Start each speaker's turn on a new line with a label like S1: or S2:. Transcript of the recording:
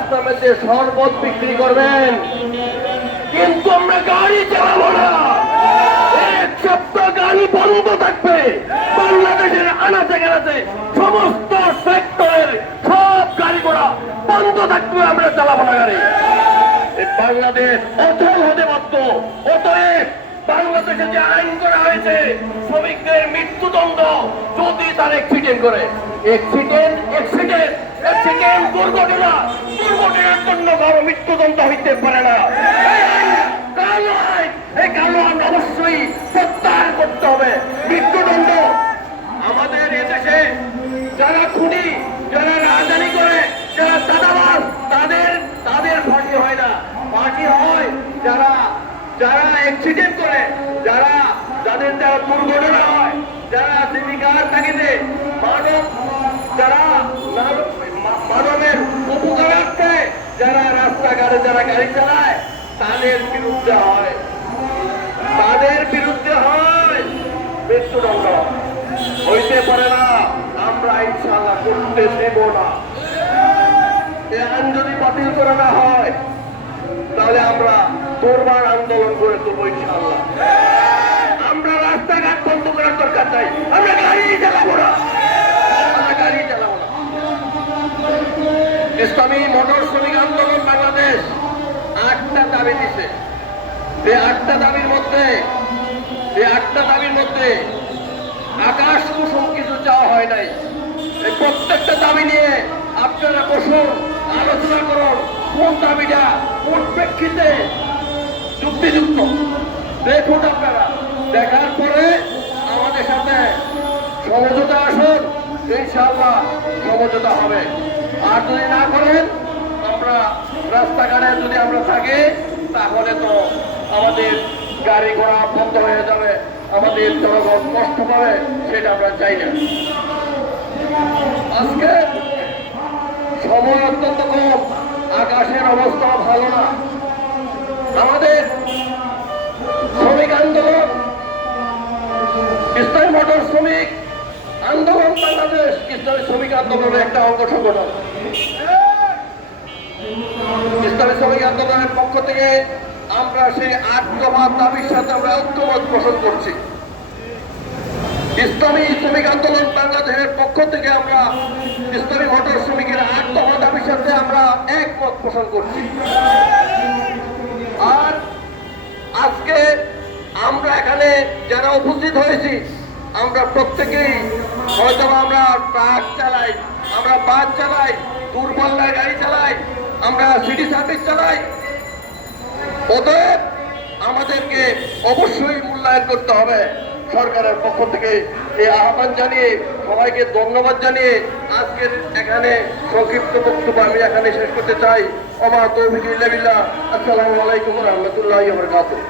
S1: রাস্তার মধ্যে শরবত বিক্রি করবেন। কিন্তু আমরা গাড়ি চালাবো না। এক সপ্তাহ গাড়ি বন্ধ থাকবে। বাংলাদেশের আনাচে গেলাতে সমস্ত সেক্টরের সব গাড়ি ঘোড়া বন্ধ থাকবে, আমরা চালাবো না গাড়ি। বাংলাদেশ অচল হতে পারত অতএব বাংলাদেশে যে আইন করা হয়েছে, শ্রমিকদের মৃত্যুদণ্ড যদি তার অ্যাক্সিডেন্ট করে। অ্যাক্সিডেন্ট অ্যাক্সিডেন্ট অ্যাক্সিডেন্ট দুর্ঘটনা দুর্ঘটনার জন্য কারও মৃত্যুদণ্ড হইতে পারে না। অবশ্যই প্রত্যাহার করতে হবে। মৃত্যুদণ্ড আমাদের এদেশে যারা খুনি, যারা রাজধানী করে, যারা দাদাবাস তাদের তাদের ফাঁসি হয় না। ফাঁসি হয় যারা যারা অ্যাক্সিডেন্ট করে, যারা, যাদের যারা দুর্ঘটনা হয়, যারা জীবিকার তাগিদে মানব যারা মানব- মা- মানবের উপকারার্থে যারা রাস্তাঘাটে যারা গাড়ি চালায়, তাদের বিরুদ্ধে হয়। তাদের বিরুদ্ধে হয়। মৃত্যুদণ্ড হইতে পারে না, আমরা ইনশাল্লাহ করতে দেব না। এই আইন যদি বাতিল করে না হয়, তাহলে আমরা তোরবার আন্দোলন করে দেবো ইনশাল্লাহ আমরা রাস্তাঘাট বন্ধ করার দরকার নাই আমরা গাড়ি চালাবো না আমরা গাড়ি চালাবো না ইসলামী মোটর শ্রমিক আন্দোলন বাংলাদেশ আটটা দাবি দিছে। এই আটটা দাবির মধ্যে এই আটটা দাবির মধ্যে আকাশ কুসুম কিছু চাওয়া হয় নাই। এই প্রত্যেকটা দাবি নিয়ে আপনারা বসুন, আলোচনা করুন, কোন দাবিটা কোন প্রেক্ষিতে যুক্তিযুক্ত। দেখুন আপনারা, দেখার পরে আমাদের সাথে সমঝোতা আসুন, ইনশাআল্লাহ সমঝোতা হবে। আর যদি না করেন, আমরা রাস্তাঘাটে যদি আমরা থাকি, তাহলে তো আমাদের গাড়ি ঘোড়া বন্ধ হয়ে যাবে, আমাদের জনগণ কষ্ট পাবে, সেটা আমরা চাই না। আজকে সময় অত্যন্ত কম, আকাশের অবস্থা ভালো না। আমাদের শ্রমিক আন্দোলন ইসলামী মোটর শ্রমিক ইসলামী শ্রমিক আন্দোলনের একটা অঙ্গ সংগঠন। ইসলামী শ্রমিক আন্দোলনের পক্ষ থেকে আমরা সেই আট দফা দাবির সাথে আমরা ঐক্যমত পোষণ করছি। ইসলামী শ্রমিক আন্দোলন বাংলাদেশের পক্ষ থেকে আমরা ইসলামী মোটর শ্রমিকের আট দফা দাবির সাথে আমরা একমত পোষণ করছি। আর আজকে আমরা এখানে যারা উপস্থিত হয়েছি, আমরা প্রত্যেকেই হয়তো আমরা ট্রাক চালাই, আমরা বাস চালাই দূরপাল্লার গাড়ি চালাই, আমরা সিটি সার্ভিস চালাই। অতএব আমাদেরকে অবশ্যই মূল্যায়ন করতে হবে। সরকারের পক্ষ থেকে এই আহ্বান জানিয়ে, সবাইকে ধন্যবাদ জানিয়ে আজকের এখানে সংক্ষিপ্ত বক্তব্য আমি এখানে শেষ করতে চাই। অমা তৌফিক আসসালামু আলাইকুম রহমতুল্লাহ বরকাতুহ।